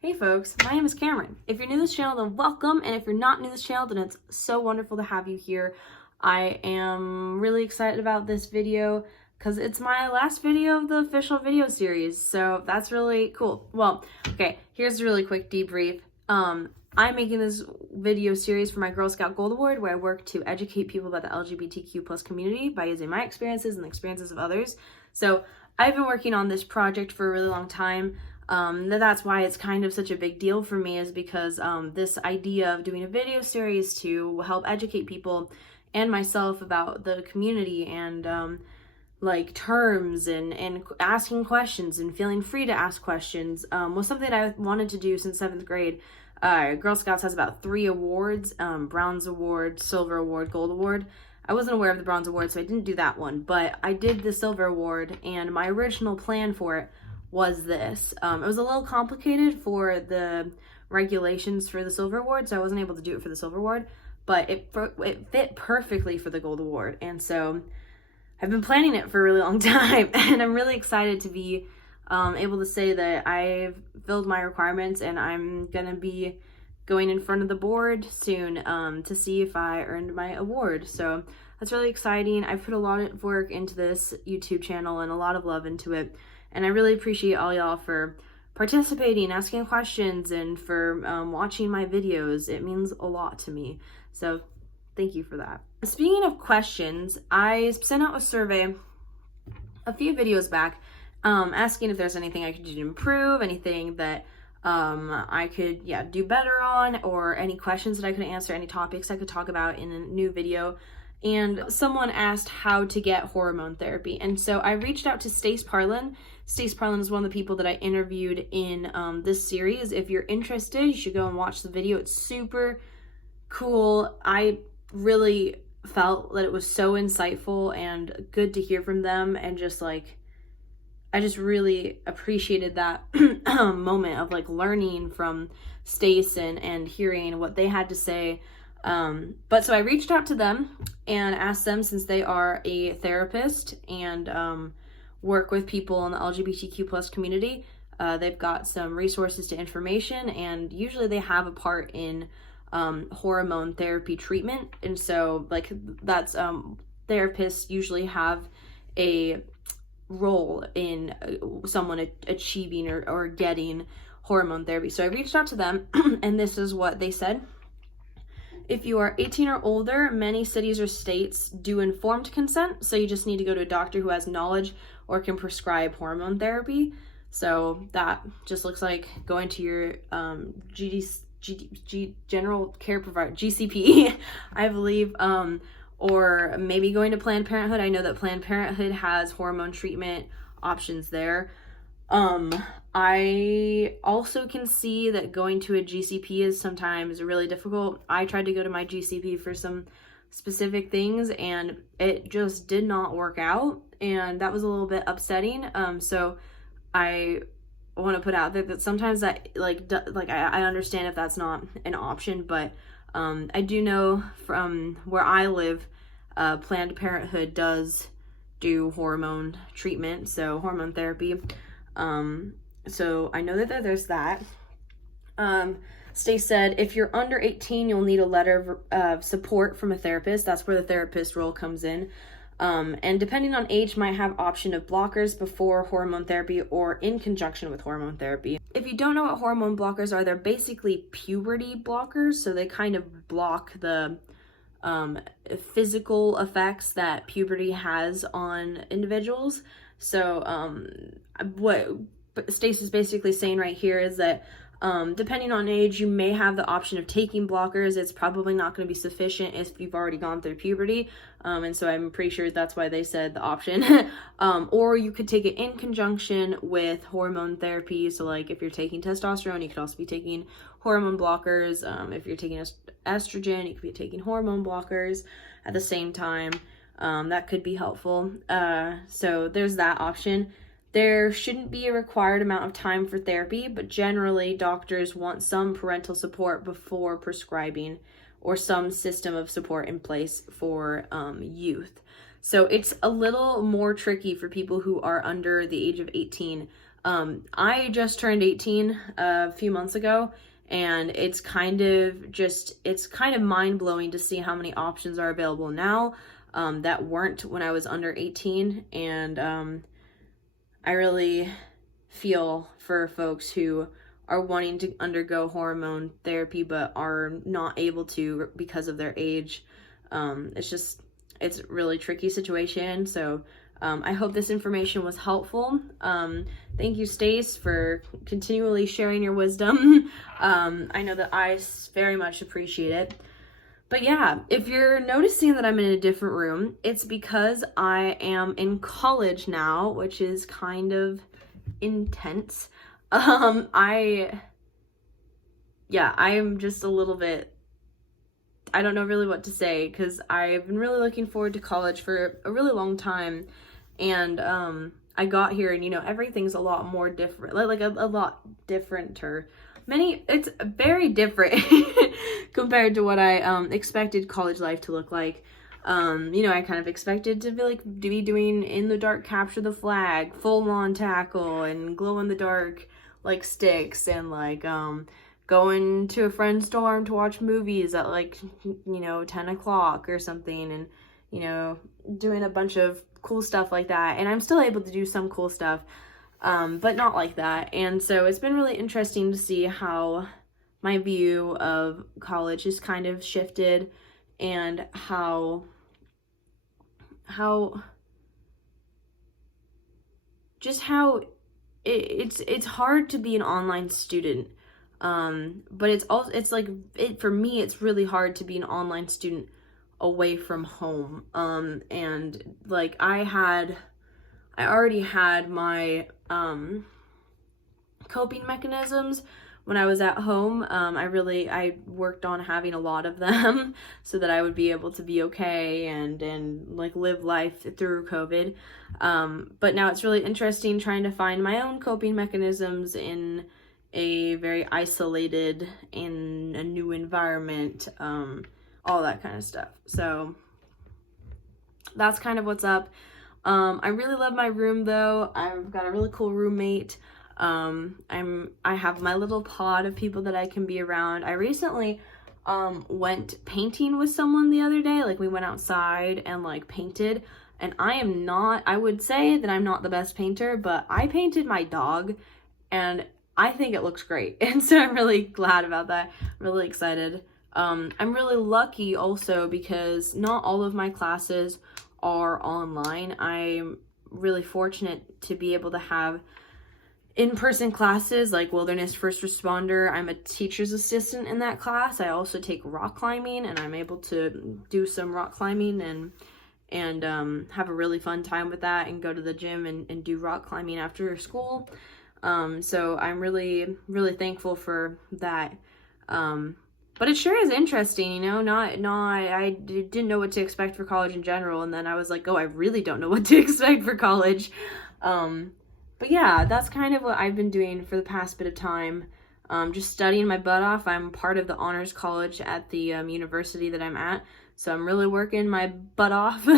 Hey folks, my name is Cameron. If you're new to this channel, then welcome, and if you're not new to this channel, then it's so wonderful to have you here. I am really excited about this video because it's my last video of the official video series, so that's really cool. Well, okay, here's a really quick debrief. I'm making this video series for my Girl Scout Gold Award, where I work to educate people about the LGBTQ+ community by using my experiences and the experiences of others. So I've been working on this project for a really long time. That's why it's kind of such a big deal for me, is because this idea of doing a video series to help educate people and myself about the community and like terms and asking questions and feeling free to ask questions was something I wanted to do since 7th grade. Girl Scouts has about 3 awards, Bronze Award, Silver Award, Gold Award. I wasn't aware of the Bronze Award, so I didn't do that one, but I did the Silver Award, and my original plan for it was this. It was a little complicated for the regulations for the Silver Award, so I wasn't able to do it for the Silver Award, but it fit perfectly for the Gold Award, and so I've been planning it for a really long time, and I'm really excited to be able to say that I've filled my requirements, and I'm gonna be going in front of the board soon to see if I earned my award. So that's really exciting. I've put a lot of work into this YouTube channel and a lot of love into it, and I really appreciate all y'all for participating, asking questions, and for watching my videos. It means a lot to me, so thank you for that. Speaking of questions, I sent out a survey a few videos back asking if there's anything I could do to improve, anything that I could do better on, or any questions that I could answer, any topics I could talk about in a new video. And someone asked how to get hormone therapy, and so I reached out to Stace Parlin. Stace Parlin is one of the people that I interviewed in this series. If you're interested, you should go and watch the video. It's super cool. I really felt that it was so insightful and good to hear from them, and just like, I just really appreciated that moment of like learning from Stace and hearing what they had to say. But so I reached out to them and asked them, since they are a therapist and work with people in the LGBTQ+ community, they've got some resources to information, and usually they have a part in hormone therapy treatment. And so like that's therapists usually have a role in someone achieving or getting hormone therapy. So I reached out to them and this is what they said. If you are 18 or older, many cities or states do informed consent, so you just need to go to a doctor who has knowledge or can prescribe hormone therapy. So that just looks like going to your general care provider, GCP, I believe, or maybe going to Planned Parenthood. I know that Planned Parenthood has hormone treatment options there. I also can see that going to a GCP is sometimes really difficult. I tried to go to my GCP for some specific things, and it just did not work out, and that was a little bit upsetting. So I want to put out there that sometimes that I understand if that's not an option, but I do know from where I live, Planned Parenthood does do hormone treatment, so hormone therapy. So I know that there's that. Stace said, if you're under 18, you'll need a letter of support from a therapist. That's where the therapist role comes in. And depending on age, might have option of blockers before hormone therapy or in conjunction with hormone therapy. If you don't know what hormone blockers are, they're basically puberty blockers. So they kind of block the physical effects that puberty has on individuals. So what Stace is basically saying right here is that depending on age, you may have the option of taking blockers. It's probably not going to be sufficient if you've already gone through puberty. And so I'm pretty sure that's why they said the option. Or you could take it in conjunction with hormone therapy. So like if you're taking testosterone, you could also be taking hormone blockers. If you're taking estrogen, you could be taking hormone blockers at the same time. That could be helpful. So there's that option. There shouldn't be a required amount of time for therapy, but generally doctors want some parental support before prescribing, or some system of support in place for youth. So it's a little more tricky for people who are under the age of 18 I just turned 18 a few months ago, and it's kind of mind-blowing to see how many options are available now that weren't when I was under 18. And I really feel for folks who are wanting to undergo hormone therapy but are not able to because of their age. It's a really tricky situation. So I hope this information was helpful. Thank you, Stace, for continually sharing your wisdom. I know that I very much appreciate it. But yeah, if you're noticing that I'm in a different room, it's because I am in college now, which is kind of intense. I'm just a little bit, I don't know really what to say, because I've been really looking forward to college for a really long time. And I got here and, everything's a lot more different, like a lot different, or it's very different compared to what I expected college life to look like. I kind of expected to be doing in the dark capture the flag, full on tackle, and glow in the dark like sticks, and going to a friend's dorm to watch movies at 10 o'clock or something, and doing a bunch of cool stuff like that. And I'm still able to do some cool stuff, but not like that. And so it's been really interesting to see how my view of college has kind of shifted, and how it's hard to be an online student. But for me, it's really hard to be an online student away from home. And I already had my coping mechanisms when I was at home. I worked on having a lot of them so that I would be able to be okay and live life through COVID. But now it's really interesting trying to find my own coping mechanisms in a very isolated, in a new environment, all that kind of stuff. So that's kind of what's up. I really love my room though. I've got a really cool roommate. I have my little pod of people that I can be around. I recently went painting with someone the other day. We went outside and painted, and I would say that I'm not the best painter, but I painted my dog and I think it looks great. And so I'm really glad about that. I'm really excited. I'm really lucky also because not all of my classes are online. I'm really fortunate to be able to have in-person classes like wilderness first responder. I'm a teacher's assistant in that class. I also take rock climbing, and I'm able to do some rock climbing and have a really fun time with that, and go to the gym and do rock climbing after school. So I'm really, really thankful for that. But it sure is interesting, I didn't know what to expect for college in general. And then I was like, oh, I really don't know what to expect for college. But yeah, that's kind of what I've been doing for the past bit of time. Just studying my butt off. I'm part of the honors college at the university that I'm at. So I'm really working my butt off. They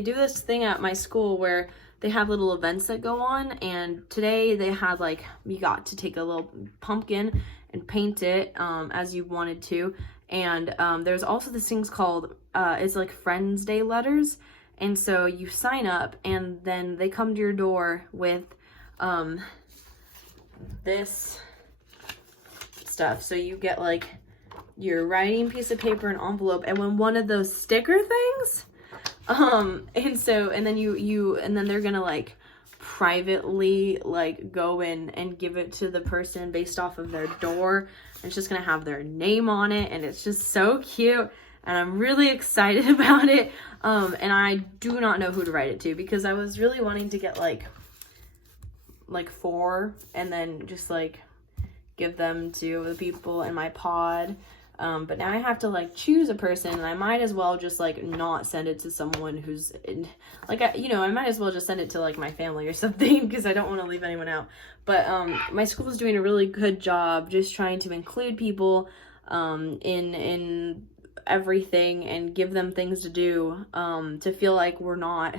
do this thing at my school where they have little events that go on, and today they had you got to take a little pumpkin and paint it as you wanted to. And there's also this thing's called it's Friends Day letters, and so you sign up and then they come to your door with this stuff. So you get your writing piece of paper, an envelope, and when one of those sticker things, and then they're gonna privately go in and give it to the person based off of their door. And it's just gonna have their name on it, and it's just so cute, and I'm really excited about it. And I do not know who to write it to, because I was really wanting to get like 4 and then just give them to the people in my pod. But now I have to choose a person, and I might as well just not send it to someone who's in, I might as well just send it to my family or something, because I don't want to leave anyone out. But my school is doing a really good job just trying to include people in everything and give them things to do, to feel like we're not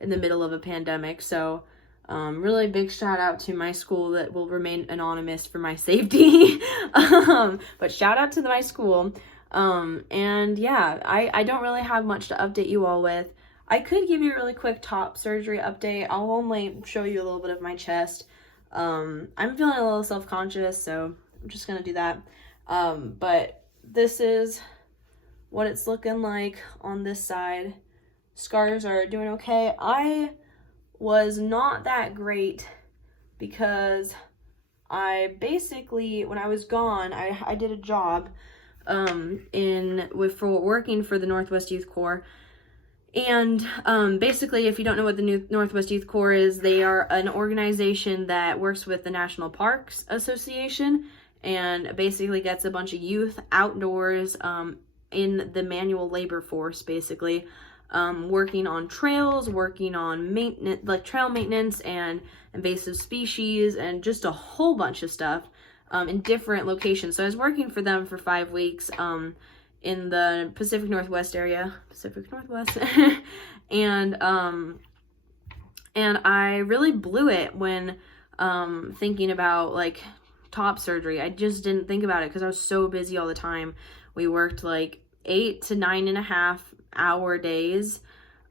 in the middle of a pandemic. So really big shout out to my school that will remain anonymous for my safety. But shout out to my school. And yeah, I don't really have much to update you all with. I could give you a really quick top surgery update. I'll only show you a little bit of my chest. I'm feeling a little self-conscious, so I'm just gonna do that. But this is what it's looking like on this side. Scars are doing okay. I was not that great because I basically, when I was gone, I did a job for working for the Northwest Youth Corps. And basically, if you don't know what the Northwest Youth Corps is, they are an organization that works with the National Parks Association and basically gets a bunch of youth outdoors in the manual labor force, basically, working on trails, working on maintenance, like trail maintenance and invasive species, and just a whole bunch of stuff in different locations. So I was working for them for 5 weeks in the Pacific Northwest area, and I really blew it when thinking about like top surgery. I just didn't think about it because I was so busy all the time. We worked like 8 to 9.5 hour days,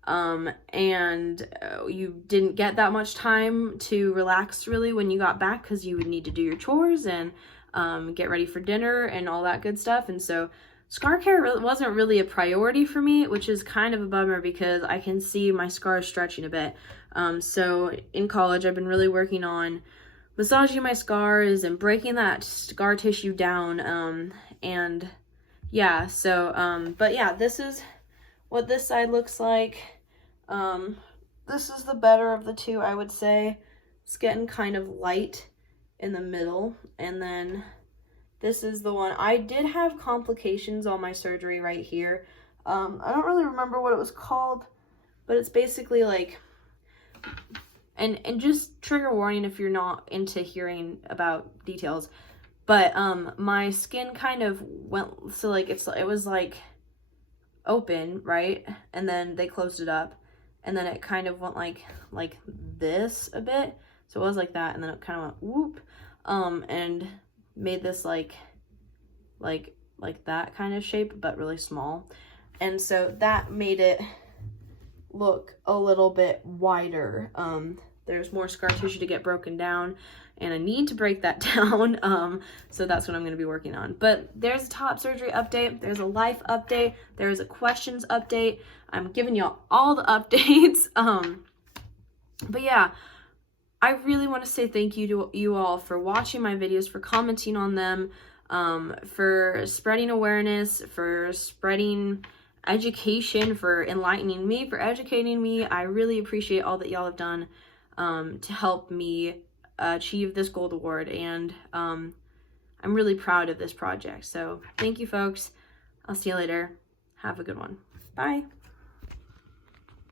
and you didn't get that much time to relax really when you got back because you would need to do your chores and get ready for dinner and all that good stuff. And so scar care wasn't really a priority for me, which is kind of a bummer because I can see my scars stretching a bit. So in college, I've been really working on massaging my scars and breaking that scar tissue down. And yeah, so, but yeah, this is what this side looks like. This is the better of the two, I would say. It's getting kind of light in the middle. And then this is the one. I did have complications on my surgery right here. I don't really remember what it was called, but it's basically like, and just trigger warning if you're not into hearing about details, but my skin kind of went, so like it was like open, right? And then they closed it up, and then it kind of went like this a bit. So it was like that, and then it kind of went whoop, and made this like that kind of shape, but really small. And so that made it look a little bit wider. There's more scar tissue to get broken down, and I need to break that down. So that's what I'm going to be working on. But there's a top surgery update. There's a life update. There's a questions update. I'm giving you all the updates. But yeah, I really want to say thank you to you all for watching my videos, for commenting on them, for spreading awareness, for spreading education, for enlightening me, for educating me. I really appreciate all that y'all have done to help me achieve this gold award, and I'm really proud of this project. So thank you, folks. I'll see you later. Have a good one. Bye.